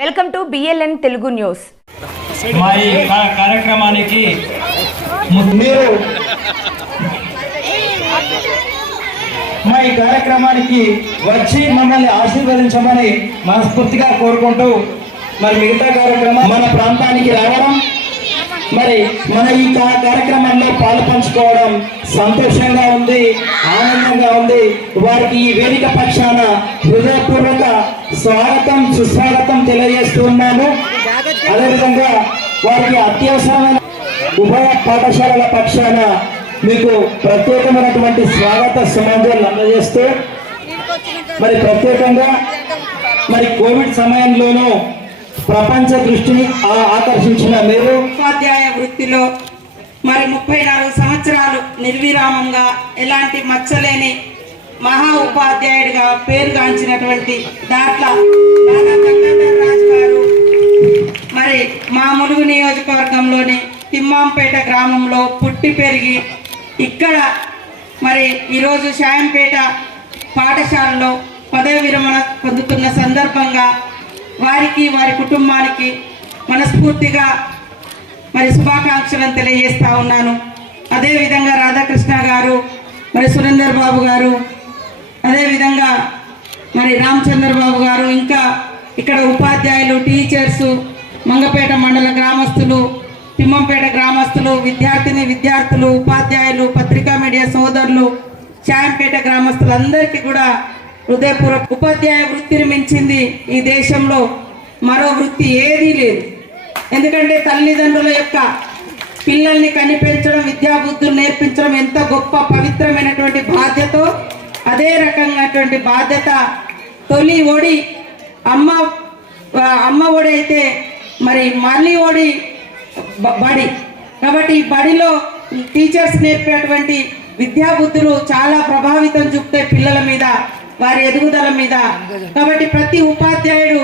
Welcome to BLN Telugu news. మా ఈ కార్యక్రమానికి వచ్చి మమ్మల్ని ఆశీర్వదించమని మనస్ఫూర్తిగా కోరుకుంటూ మరి మిగతా కార్యక్రమం మన ప్రాంతానికి రావడం మరి మన ఈ కార్యక్రమంలో పాలు పంచుకోవడం సంతోషంగా ఉంది, ఆనందంగా ఉంది. వారికి ఈ వేదిక పక్షాన హృదయపూర్వక స్వాగతం సుస్వాగతం తెలియజేస్తూ ఉన్నాను. అదేవిధంగా వారికి అత్యవసరమైన ఉభయ పాఠశాలల పక్షాన మీకు ప్రత్యేకమైనటువంటి స్వాగత సుమాంజలు అందజేస్తూ మరి ప్రత్యేకంగా మరి కోవిడ్ సమయంలోనూ ప్రపంచ దృష్టిని ఆకర్షించిన మీరు ఉపాధ్యాయ వృత్తిలో మరి 34 సంవత్సరాలు నిర్విరామంగా ఎలాంటి మచ్చలేని మహా ఉపాధ్యాయుడిగా పేరుగాంచినటువంటి దాట్ల గంగాధర్ రాజు గారు మరి మా ములుగు నియోజకవర్గంలోని తిమ్మాంపేట గ్రామంలో పుట్టి పెరిగి ఇక్కడ మరి ఈరోజు షాయంపేట పాఠశాలలో పదవి విరమణ పొందుతున్న సందర్భంగా వారికి వారి కుటుంబానికి మనస్ఫూర్తిగా మరి శుభాకాంక్షలను తెలియజేస్తా ఉన్నాను. అదేవిధంగా రాధాకృష్ణ గారు, మరి సురేందర్ బాబు గారు, అదేవిధంగా మరి రామచంద్ర బాబు గారు, ఇంకా ఇక్కడ ఉపాధ్యాయులు, టీచర్సు, మంగపేట మండల గ్రామస్తులు, తిమ్మంపేట గ్రామస్తులు, విద్యార్థులు, ఉపాధ్యాయులు, పత్రికా మీడియా సోదరులు, షాయంపేట గ్రామస్తులు అందరికీ కూడా హృదయపూర్వక ఉపాధ్యాయ వృత్తిని మించింది ఈ దేశంలో మరో వృత్తి ఏదీ లేదు. ఎందుకంటే తల్లిదండ్రుల యొక్క పిల్లల్ని కనిపెంచడం, విద్యాబుద్ధులు నేర్పించడం ఎంత గొప్ప పవిత్రమైనటువంటి బాధ్యతో అదే రకమైనటువంటి బాధ్యత తొలి ఒడి అమ్మ ఒడి అయితే మరి మళ్ళీ ఒడి బడి. కాబట్టి ఈ బడిలో టీచర్స్ నేర్పేటువంటి విద్యాబుద్ధులు చాలా ప్రభావితం చూపుతాయి పిల్లల మీద, వారి ఎదుగుదల మీద. కాబట్టి ప్రతి ఉపాధ్యాయుడు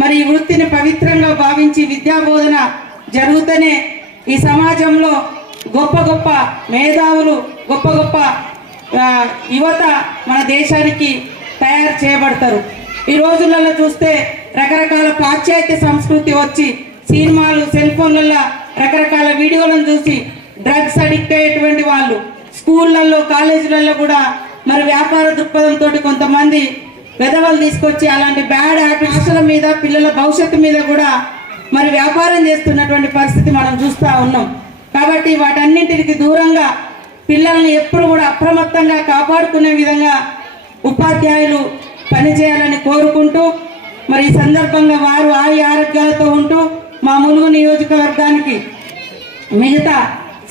మరి ఈ వృత్తిని పవిత్రంగా భావించి విద్యాబోధన జరుగుతూనే ఈ సమాజంలో గొప్ప గొప్ప మేధావులు, గొప్ప గొప్ప యువత మన దేశానికి తయారు చేయబడతారు. ఈ రోజులలో చూస్తే రకరకాల పాశ్చాత్య సంస్కృతి వచ్చి సినిమాలు, సెల్ ఫోన్లలో రకరకాల వీడియోలను చూసి డ్రగ్స్ అడిక్ట్ అయ్యేటువంటి వాళ్ళు స్కూళ్ళల్లో, కాలేజీలలో కూడా మరి వ్యాపార దృక్పథంతో కొంతమంది వెధవలు తీసుకొచ్చి అలాంటి బ్యాడ్ హ్యాబిట్స్ల మీద, పిల్లల భవిష్యత్తు మీద కూడా మరి వ్యాపారం చేస్తున్నటువంటి పరిస్థితి మనం చూస్తూ ఉన్నాం. కాబట్టి వాటన్నింటికి దూరంగా పిల్లల్ని ఎప్పుడు కూడా అప్రమత్తంగా కాపాడుకునే విధంగా ఉపాధ్యాయులు పనిచేయాలని కోరుకుంటూ మరి ఈ సందర్భంగా వారు ఆరోగ్యాలతో ఉంటూ మా ములుగు నియోజకవర్గానికి మిగతా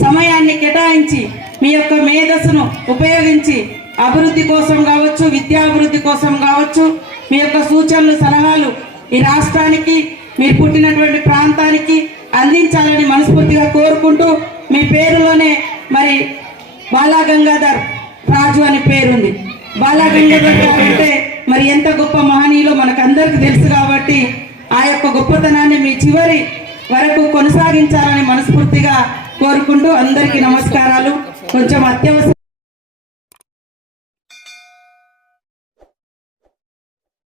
సమయాన్ని కేటాయించి మీ యొక్క మేధస్సును ఉపయోగించి అభివృద్ధి కోసం కావచ్చు, విద్యాభివృద్ధి కోసం కావచ్చు, మీ యొక్క సూచనలు, సలహాలు ఈ రాష్ట్రానికి, మీరు పుట్టినటువంటి ప్రాంతానికి అందించాలని మనస్ఫూర్తిగా కోరుకుంటూ మీ పేరులోనే మరి బాలగంగాధర్ రాజు అనే పేరుంది. బాలగంగాధర్ రాజు అంటే మరి ఎంత గొప్ప మహనీయులో మనకు అందరికీ తెలుసు. కాబట్టి ఆ యొక్క గొప్పతనాన్ని మీ చివరి వరకు కొనసాగించాలని మనస్ఫూర్తిగా కోరుకుంటూ అందరికీ నమస్కారాలు. కొంచెం అత్యవసర